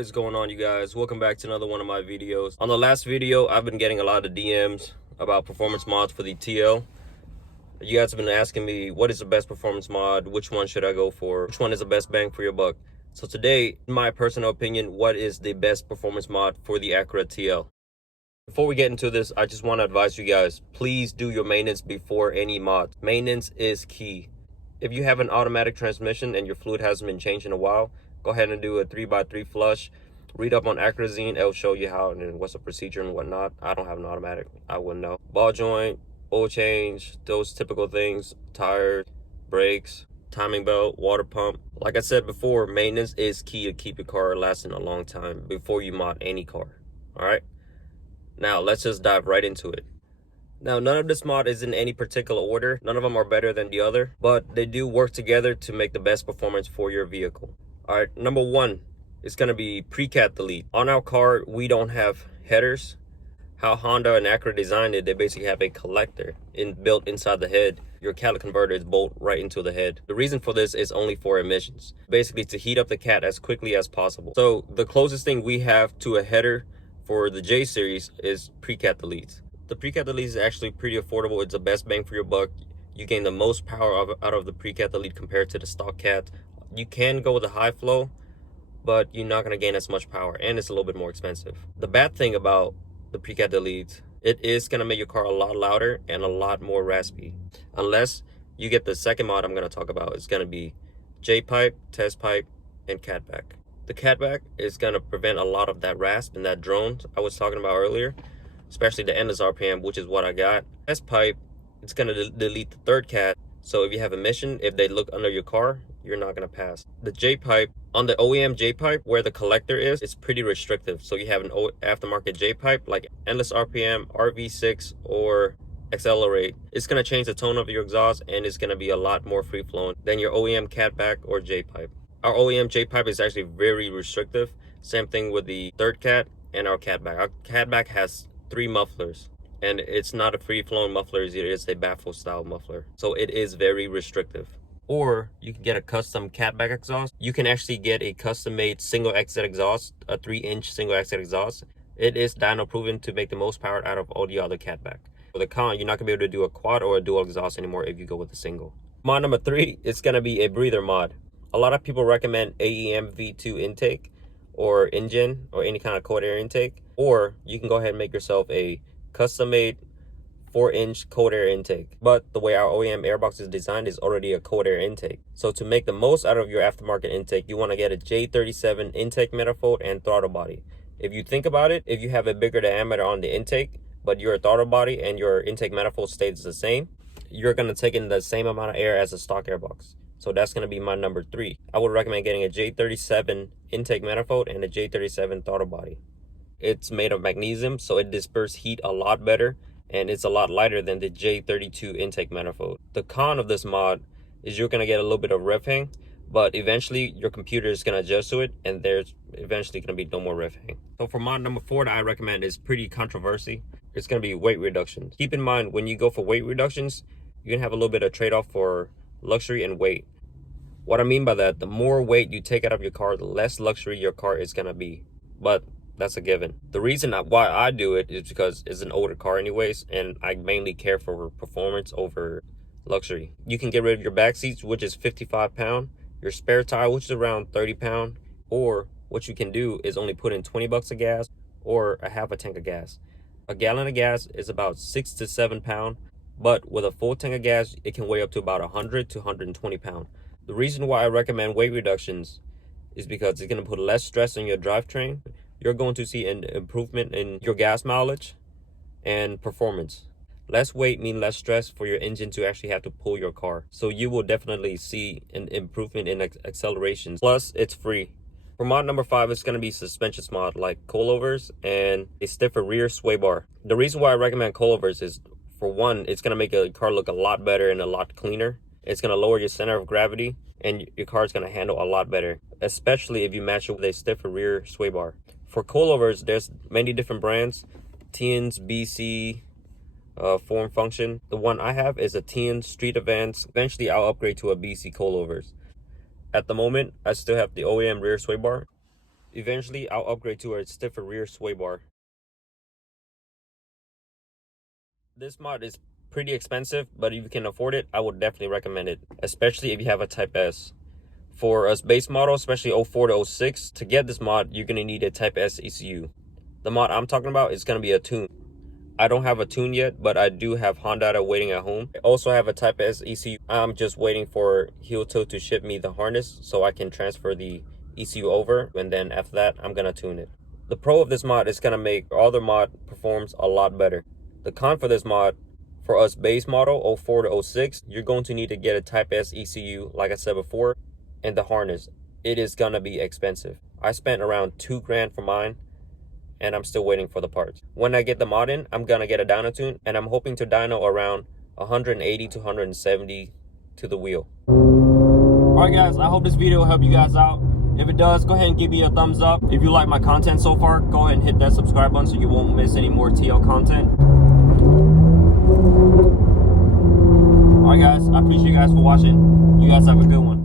What is going on, you guys? Welcome back to another one of my videos. On the last video, I've been getting a lot of DMs about performance mods for the TL. You guys have been asking me, what is the best performance mod? Which one should I go for? Which one is the best bang for your buck? So today, in my personal opinion, what is the best performance mod for the Acura TL? Before we get into this, I just want to advise you guys, please do your maintenance before any mod. Maintenance is key. If you have an automatic transmission and your fluid hasn't been changed in a while, go ahead and do a 3x3 flush. Read up on Acrazine. It'll show you how and what's the procedure and whatnot. I don't have an automatic. I wouldn't know. Ball joint, oil change, those typical things. Tires, brakes, timing belt, water pump. Like I said before, maintenance is key to keep your car lasting a long time before you mod any car. All right? Now, let's just dive right into it. Now, none of this mod is in any particular order. None of them are better than the other, but they do work together to make the best performance for your vehicle. All right, number one is going to be pre-cat delete. On our car, we don't have headers. How Honda and Acura designed it, they basically have a collector built inside the head. Your catalytic converter is bolt right into the head. The reason for this is only for emissions, basically to heat up the cat as quickly as possible. So the closest thing we have to a header for the J series is pre-cat delete. The pre-cat delete is actually pretty affordable. It's the best bang for your buck. You gain the most power out of the pre-cat delete compared to the stock cat. You can go with a high flow, but you're not going to gain as much power, and it's a little bit more expensive. The bad thing about the pre-cat delete, it is going to make your car a lot louder and a lot more raspy. Unless you get the second mod I'm going to talk about. It's going to be J-pipe, test pipe, and catback. The catback is going to prevent a lot of that rasp and that drone I was talking about earlier, especially the endless RPM, which is what I got. Test pipe, it's going to delete the third cat. So if you have emission, if they look under your car, you're not going to pass. The J-pipe, on the OEM J-pipe, where the collector is, it's pretty restrictive. So you have an aftermarket J-pipe, like endless RPM, RV6, or Accelerate. It's going to change the tone of your exhaust, and it's going to be a lot more free-flowing than your OEM catback or J-pipe. Our OEM J-pipe is actually very restrictive. Same thing with the third cat and our catback. Our catback has 3 mufflers, and it's not a free-flowing muffler, it is a baffle style muffler, so it is very restrictive. Or you can get a custom catback exhaust. You can actually get a custom made single exit exhaust, a 3-inch single exit exhaust. It is dyno proven to make the most power out of all the other catback. For the con, you're not gonna be able to do a quad or a dual exhaust anymore if you go with a single. Mod number 3 is gonna be a breather mod. A lot of people recommend AEM V2 intake or engine or any kind of cold air intake, or you can go ahead and make yourself a custom made 4-inch cold air intake. But the way our OEM airbox is designed is already a cold air intake. So to make the most out of your aftermarket intake, you want to get a J37 intake manifold and throttle body. If you think about it, if you have a bigger diameter on the intake, but your throttle body and your intake manifold stays the same, you're going to take in the same amount of air as a stock airbox. So that's going to be my number 3. I would recommend getting a J37 intake manifold and a J37 throttle body. It's made of magnesium, so it disperses heat a lot better, and it's a lot lighter than the J32 intake manifold. The con of this mod is you're going to get a little bit of rev hang, but eventually your computer is going to adjust to it, and there's eventually going to be no more rev hang. So for mod number 4 that I recommend is pretty controversial. It's going to be weight reductions. Keep in mind, when you go for weight reductions, you're going to have a little bit of trade-off for luxury and weight. What I mean by that, the more weight you take out of your car, the less luxury your car is going to be. But that's a given. The reason why I do it is because it's an older car anyways, and I mainly care for performance over luxury. You can get rid of your back seats, which is 55 pounds, your spare tire, which is around 30 pounds, or what you can do is only put in 20 bucks of gas or a half a tank of gas. A gallon of gas is about 6 to 7 pounds, but with a full tank of gas, it can weigh up to about 100 to 120 pounds. The reason why I recommend weight reductions is because it's going to put less stress on your drivetrain. You're going to see an improvement in your gas mileage and performance. Less weight means less stress for your engine to actually have to pull your car. So you will definitely see an improvement in acceleration. Plus, it's free. For mod number 5, it's going to be suspensions mod like coilovers and a stiffer rear sway bar. The reason why I recommend coilovers is, for one, it's going to make a car look a lot better and a lot cleaner. It's going to lower your center of gravity, and your car is going to handle a lot better, especially if you match it with a stiffer rear sway bar. For coilovers, there's many different brands. Tiens, BC, Form Function. The one I have is a Tiens Street Advance. Eventually, I'll upgrade to a BC coilovers. At the moment, I still have the OEM rear sway bar. Eventually, I'll upgrade to a stiffer rear sway bar. This mod is pretty expensive, but if you can afford it, I would definitely recommend it, especially if you have a Type S. For a base model, especially 04 to 06, to get this mod, you're going to need a Type S ECU. The mod I'm talking about is going to be a tune. I don't have a tune yet, but I do have Honda waiting at home. I also have a Type S ECU. I'm just waiting for Heel Toe to ship me the harness so I can transfer the ECU over, and then after that, I'm going to tune it. The pro of this mod is going to make all the mod performs a lot better. The con for this mod, for us base model 04 to 06, you're going to need to get a Type S ECU, like I said before, and the harness. It is going to be expensive. I spent around $2 grand for mine, and I'm still waiting for the parts. When I get the mod in, I'm gonna get a dyno tune, and I'm hoping to dyno around 180 to 170 to the wheel. Alright guys, I hope this video helped you guys out. If it does, go ahead and give me a thumbs up. If you like my content so far, go ahead and hit that subscribe button so you won't miss any more TL content. Alright guys, I appreciate you guys for watching. You guys have a good one.